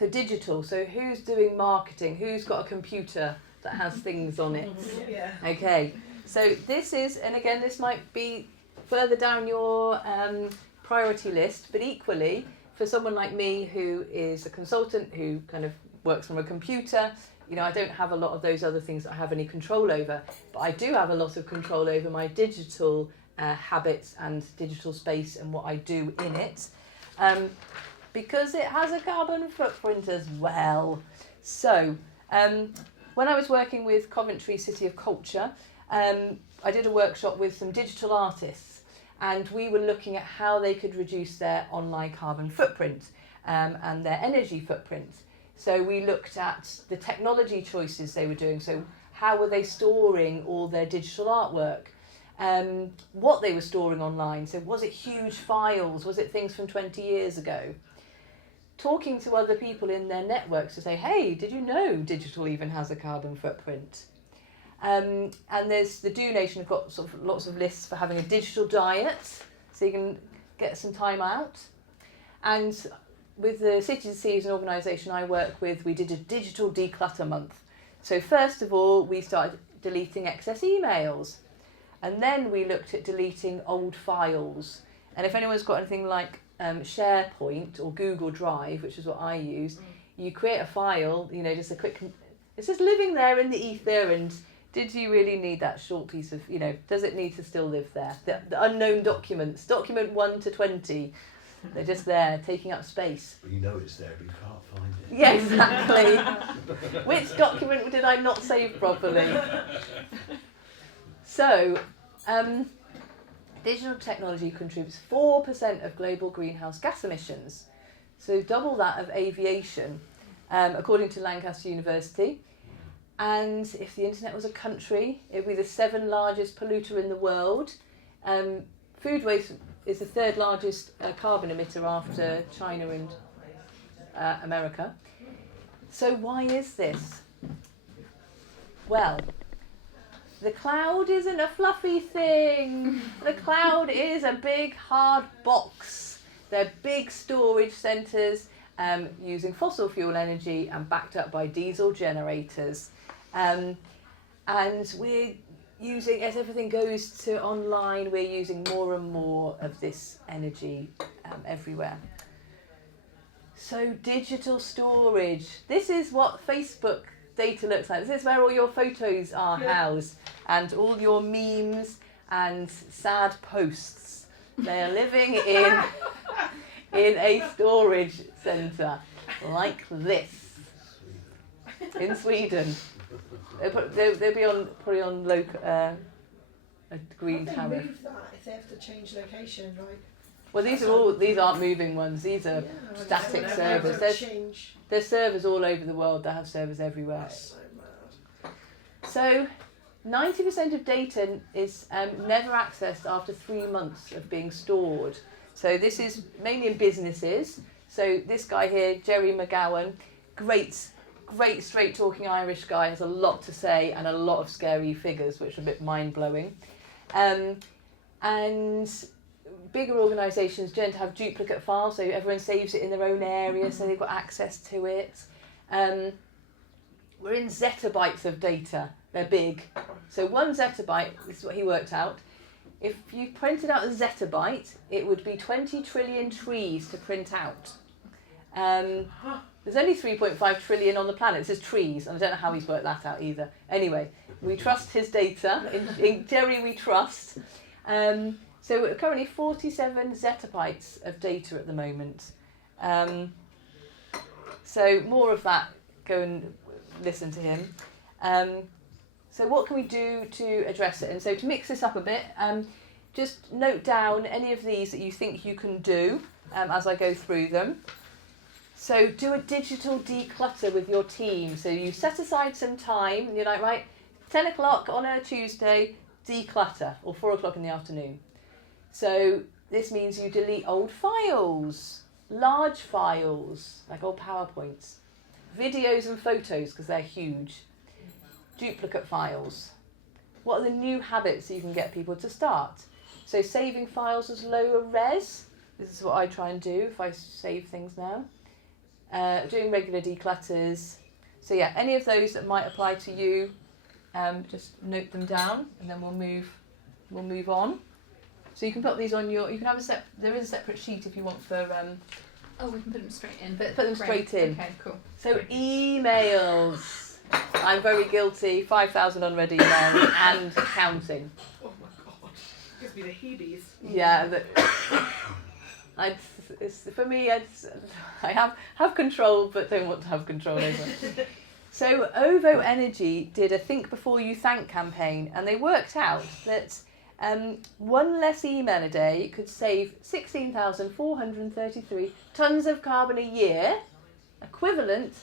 So digital, so who's doing marketing? Who's got a computer that has things on it? Yeah. Okay, so this is, and again, this might be further down your priority list, but equally, for someone like me who is a consultant who kind of works from a computer, you know, I don't have a lot of those other things that I have any control over, but I do have a lot of control over my digital habits and digital space and what I do in it, because it has a carbon footprint as well. So, when I was working with Coventry City of Culture, I did a workshop with some digital artists, and we were looking at how they could reduce their online carbon footprint and their energy footprint. So we looked at the technology choices they were doing. So how were they storing all their digital artwork? What they were storing online. So was it huge files? Was it things from 20 years ago? Talking to other people in their networks to say, hey, did you know digital even has a carbon footprint? And there's the Do Nation have got sort of lots of lists for having a digital diet, so you can get some time out. And with the Cities Seas, an organisation I work with, we did a digital declutter month. So first of all, we started deleting excess emails, and then we looked at deleting old files. And if anyone's got anything like SharePoint or Google Drive, which is what I use, you create a file, you know, just a quick, it's just living there in the ether, and did you really need that short piece of, you know, does it need to still live there? The unknown documents, document 1 to 20, they're just there, taking up space. Well, you know it's there, but you can't find it. Yeah, exactly. Which document did I not save properly? So, digital technology contributes 4% of global greenhouse gas emissions, so double that of aviation, according to Lancaster University. And if the internet was a country, it would be the 7th largest polluter in the world. Food waste is the 3rd largest carbon emitter after China and America. So why is this? Well, the cloud isn't a fluffy thing. The cloud is a big hard box. They're big storage centres using fossil fuel energy and backed up by diesel generators. And we're using, as everything goes to online, we're using more and more of this energy everywhere. So digital storage. This is what Facebook data looks like. This is where all your photos are housed, and all your memes and sad posts. They are living in a storage centre like this in Sweden. They'll be on probably on local a green How tower. they move that if they have to change location, right? Well, these aren't moving ones. These are static servers. There's servers all over the world that have servers everywhere. That's so mad. So 90% of data is never accessed after 3 months of being stored. So this is mainly in businesses. So this guy here, Jerry McGowan, great straight talking Irish guy, has a lot to say and a lot of scary figures, which are a bit mind blowing. And bigger organisations tend to have duplicate files, so everyone saves it in their own area, so they've got access to it. We're in zettabytes of data. They're big. So 1 zettabyte, this is what he worked out. If you printed out a zettabyte, it would be 20 trillion trees to print out. There's only 3.5 trillion on the planet. This is trees, and I don't know how he's worked that out either. Anyway, we trust his data. In Jerry, we trust. So we're currently 47 zettabytes of data at the moment. So more of that, go and listen to him. So what can we do to address it? And so to mix this up a bit, just note down any of these that you think you can do as I go through them. So do a digital declutter with your team. So you set aside some time, and you're like, right, 10 o'clock on a Tuesday, declutter, or 4 o'clock in the afternoon. So this means you delete old files, large files, like old PowerPoints, videos and photos, because they're huge, duplicate files. What are the new habits that you can get people to start? So saving files as lower res. This is what I try and do if I save things now. doing regular declutters. So yeah, any of those that might apply to you, just note them down, and then we'll move on. So you can put these on your. You can have there is a separate sheet if you want for. We can put them straight in. Put them straight in. Okay, cool. So emails. I'm very guilty. 5,000 unread emails and counting. Oh my god, gives me the heebies. Yeah, for me, I have control, but don't want to have control over it. So OVO Energy did a Think Before You Thank campaign, and they worked out that one less email a day could save 16,433 tonnes of carbon a year, equivalent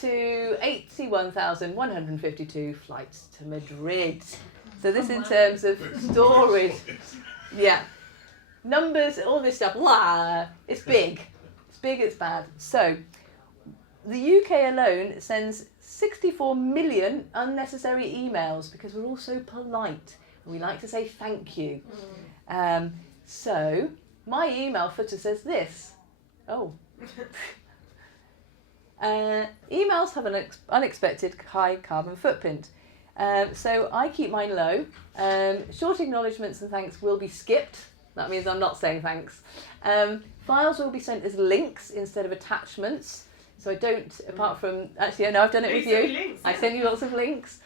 to 81,152 flights to Madrid. So this in terms of storage. Yeah. Numbers, all this stuff, blah, it's big. It's big, it's bad. So the UK alone sends 64 million unnecessary emails because we're all so polite. We like to say thank you. So my email footer says this. Oh. Emails have an unexpected high carbon footprint. So I keep mine low. Short acknowledgements and thanks will be skipped. That means I'm not saying thanks. Files will be sent as links instead of attachments. So I don't, apart from, actually, no, I've done it with you. Links, I send you lots of links.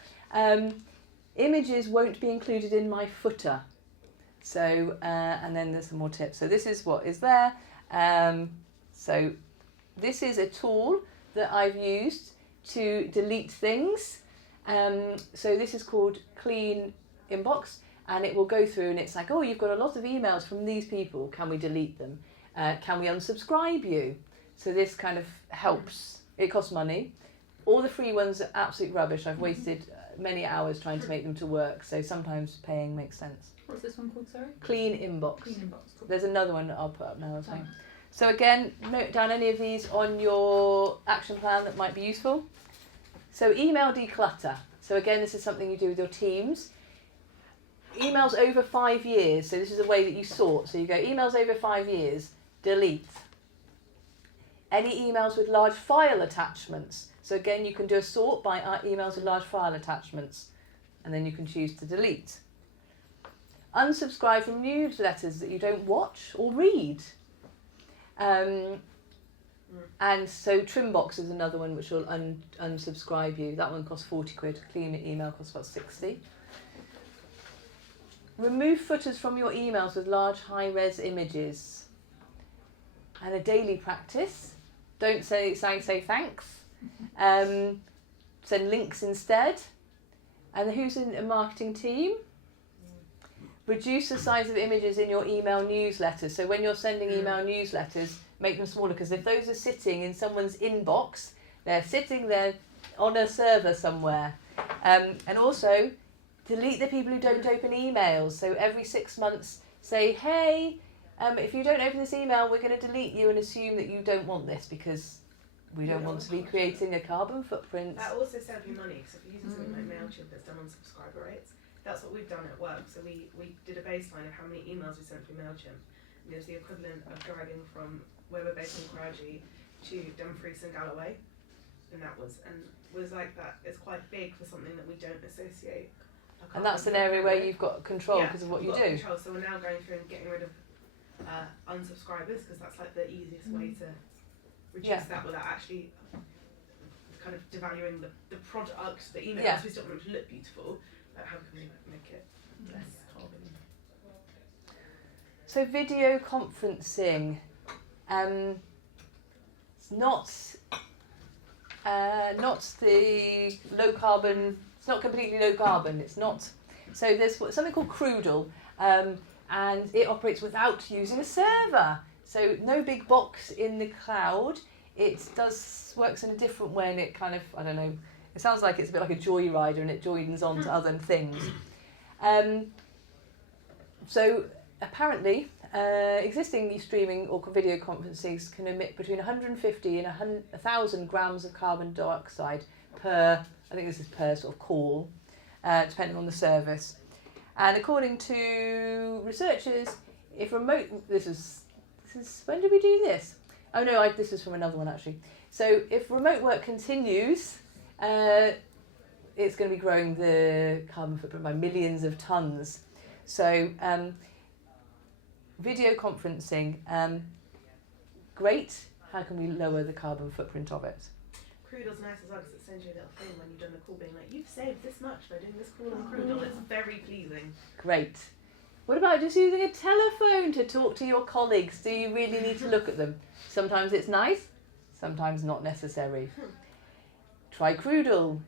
Images won't be included in my footer. So, and then there's some more tips. So this is what is there. So this is a tool that I've used to delete things. So this is called Clean Inbox, and it will go through and it's like, oh, you've got a lot of emails from these people. Can we delete them? Can we unsubscribe you? So this kind of helps. It costs money. All the free ones are absolute rubbish. I've wasted many hours trying to make them to work. So sometimes paying makes sense. What's this one called, sorry? Clean Inbox. Clean Inbox. Cool. There's another one that I'll put up now as well. So again, note down any of these on your action plan that might be useful. So email declutter. So again, this is something you do with your teams. Emails over 5 years. So this is a way that you sort. So you go emails over 5 years, delete. Any emails with large file attachments. So again, you can do a sort by emails with large file attachments, and then you can choose to delete. Unsubscribe from newsletters that you don't watch or read. And so Trimbox is another one which will unsubscribe you. That one costs 40 quid. Clean email costs about 60. Remove footers from your emails with large high-res images. And a daily practice. Don't say thanks. Send links instead. And who's in a marketing team? Reduce the size of images in your email newsletters. So when you're sending email newsletters, make them smaller, because if those are sitting in someone's inbox, they're sitting there on a server somewhere. And also, delete the people who don't open emails. So every 6 months, say, hey, if you don't open this email, we're going to delete you and assume that you don't want this because we don't want to be creating a carbon footprint. That also saves you money, because if you're using something like MailChimp that's done on subscriber rates, that's what we've done at work. So we did a baseline of how many emails we sent through MailChimp. And it was the equivalent of dragging from where we're based in Crowley to Dumfries and Galloway. And that was like that. It's quite big for something that we don't associate. And that's an area where you've got control because of what you do. Control. So we're now going through and getting rid of unsubscribers, because that's like the easiest way to reduce that without actually kind of devaluing the product, the emails. Yeah. We still want them to look beautiful, but how can we make it less carbon? So video conferencing, it's not the low carbon. It's not completely low carbon. It's not. So there's something called Cruidle, and it operates without using a server. So no big box in the cloud. It works in a different way, and it kind of, I don't know. It sounds like it's a bit like a joyrider, and it joins on to other things. So apparently, existing streaming or video conferences can emit between 150 and 1,000 grams of carbon dioxide per, I think this is per sort of call, depending on the service. And according to researchers, if remote, this is when did we do this? Oh no, this is from another one actually. So if remote work continues, it's going to be growing the carbon footprint by millions of tonnes. So video conferencing, great. How can we lower the carbon footprint of it? Crudel's nice as well because it sends you a little thing when you've done the call being like, you've saved this much by doing this call on Crudel. It's very pleasing. Great. What about just using a telephone to talk to your colleagues? Do you really need to look at them? Sometimes it's nice, sometimes not necessary. Try Crudel.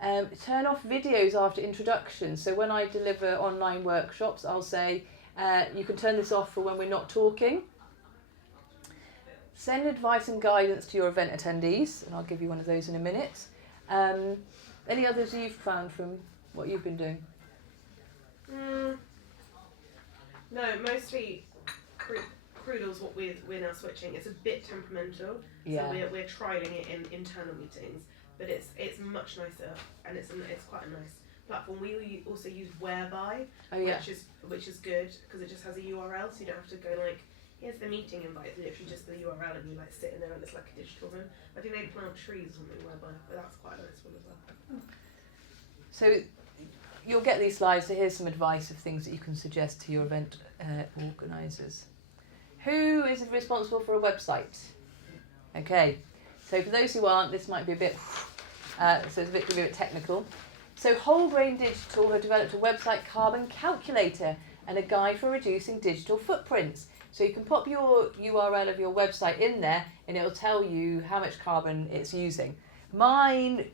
Turn off videos after introduction. So when I deliver online workshops, I'll say, you can turn this off for when we're not talking. Send advice and guidance to your event attendees, and I'll give you one of those in a minute. Any others you've found from what you've been doing? No, mostly Crudel's what we're now switching. It's a bit temperamental, Yeah. so we're trialing it in internal meetings, but it's much nicer and it's quite a nice platform. We also use Whereby, Oh yeah. which is good because it just has a URL, so you don't have to go like, here's the meeting invite, it's literally just the URL and you like sit in there and it's like a digital room. I think they plant trees or something Whereby, but that's quite a nice one as well. So you'll get these slides, so here's some advice of things that you can suggest to your event organisers. Who is responsible for a website? Okay, so for those who aren't, this might be a bit, so it's a bit technical. So Whole Grain Digital have developed a website carbon calculator and a guide for reducing digital footprints. So you can pop your URL of your website in there and it'll tell you how much carbon it's using. Mine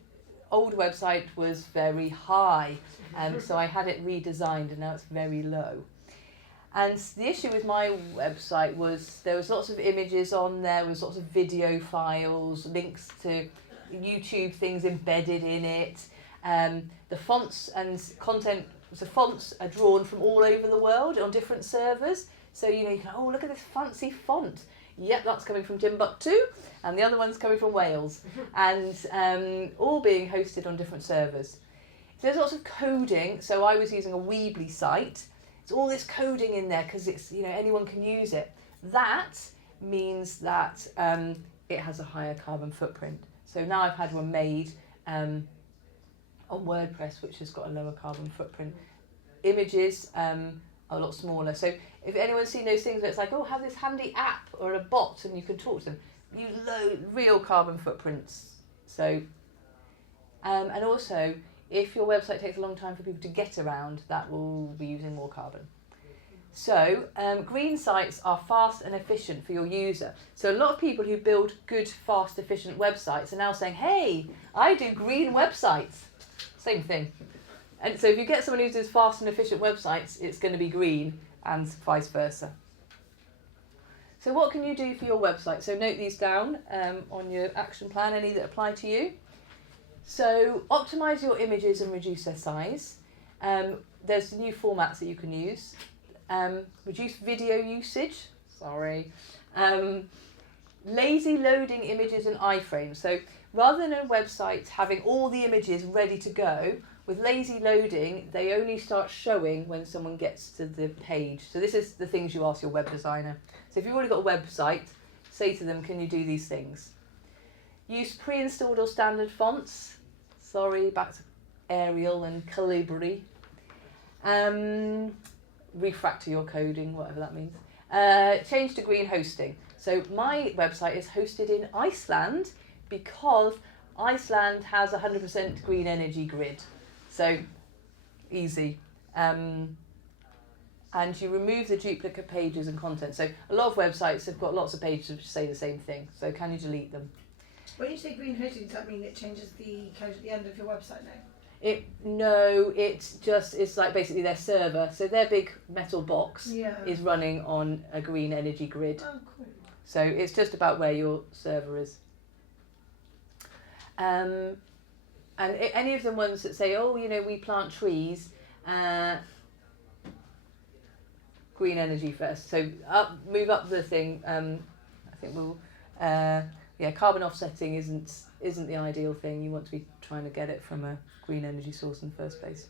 old website was very high, so I had it redesigned and now it's very low. And the issue with my website was there was lots of images on there, was lots of video files, links to YouTube things embedded in it. The fonts and content, the fonts are drawn from all over the world on different servers. So you can, oh, look at this fancy font. Yep, that's coming from Timbuktu, and the other one's coming from Wales, and all being hosted on different servers. So there's lots of coding. So I was using a Weebly site. It's all this coding in there because it's anyone can use it. That means that it has a higher carbon footprint. So now I've had one made on WordPress, which has got a lower carbon footprint. Images are a lot smaller. So if anyone's seen those things where it's like, oh, have this handy app or a bot and you can talk to them, you real carbon footprints. So, and also, if your website takes a long time for people to get around, that will be using more carbon. So, green sites are fast and efficient for your user. So a lot of people who build good, fast, efficient websites are now saying, hey, I do green websites. Same thing. And so if you get someone who does fast and efficient websites, it's going to be green and vice versa. So what can you do for your website? So note these down on your action plan, any that apply to you. So optimise your images and reduce their size. There's new formats that you can use. Reduce video usage. Lazy loading images and iframes. So rather than a website having all the images ready to go, with lazy loading, they only start showing when someone gets to the page. So this is the things you ask your web designer. So if you've already got a website, say to them, can you do these things? Use pre-installed or standard fonts. Back to Arial and Calibri. Refactor your coding, whatever that means. Change to green hosting. So my website is hosted in Iceland because Iceland has 100% green energy grid. So easy. And you remove the duplicate pages and content. So a lot of websites have got lots of pages which say the same thing. So can you delete them? When you say green hosting, does that mean it changes the code at the end of your website now? It's like basically their server. So their big metal box is running on a green energy grid. Oh, cool. So it's just about where your server is. And any of the ones that say, oh, we plant trees, green energy first. So move up the thing. I think we'll, carbon offsetting isn't the ideal thing. You want to be trying to get it from a green energy source in the first place.